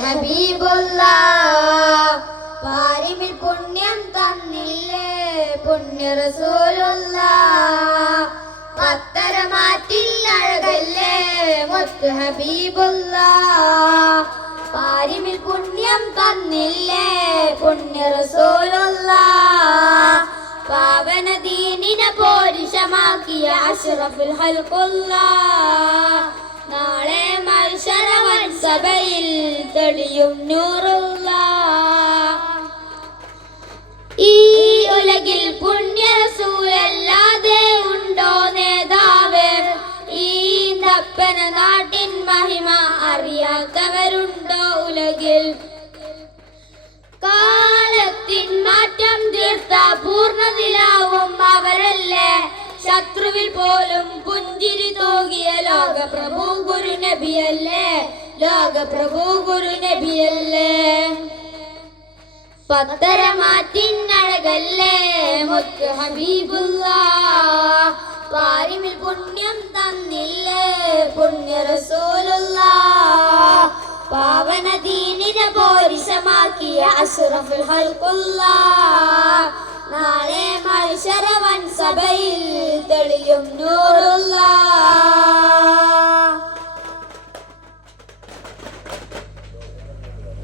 ഹബീബുള്ള പാരിമിൽ പുണ്യം തന്നില്ലേ പുണ്യ റസൂലുള്ള പത്തരമാറ്റിൽ അഴകല്ലേ മുത്ത് ഹബീബുള്ള പാരിമിൽ പുണ്യം തന്നില്ലേ പുണ്യ റസൂലുള്ള പാവന ദീനിനെ പോരിഷമാക്കിയ അഷ്റഫുൽ ഖൽഖുള്ള നാളെ മഹ്ശറ വൻസഭയിൽ തെളിയും നൂറുള്ള ഈ ഉലകിൽ പുണ്യ റസൂലല്ലാതെ ഉണ്ടോ നേതാവ് ഈ തപ്പന നാട്ടിൻ മഹിമ അറിയാത്തവരുണ്ടോ ഉലകിൽ കാലത്തിൻ മാറ്റം തീർത്ത പൂർണ്ണനിലാവും അവരല്ലേ ശത്രുവിൽ പോലും പുഞ്ചിരി തോകിയ ലോകപ്രഭു ഗുരു നബിയല്ലേ ലോകപ്രഭു ഗുരു നബിയല്ലേ പത്തരമാറ്റിൻ അഴകല്ലേ മുത്ത് ഹബീബുള്ള പാരിമിൽ പുണ്യം തന്നില്ലേ പുണ്യ റസൂലുള്ള പാവന ദീനിനെ പോരിഷമാക്കിയ അഷ്റഫുൽ ഖൽഖുള്ള നാളെ മഹ്ശറ വൻസഭയിൽ തെളിയും നൂറ്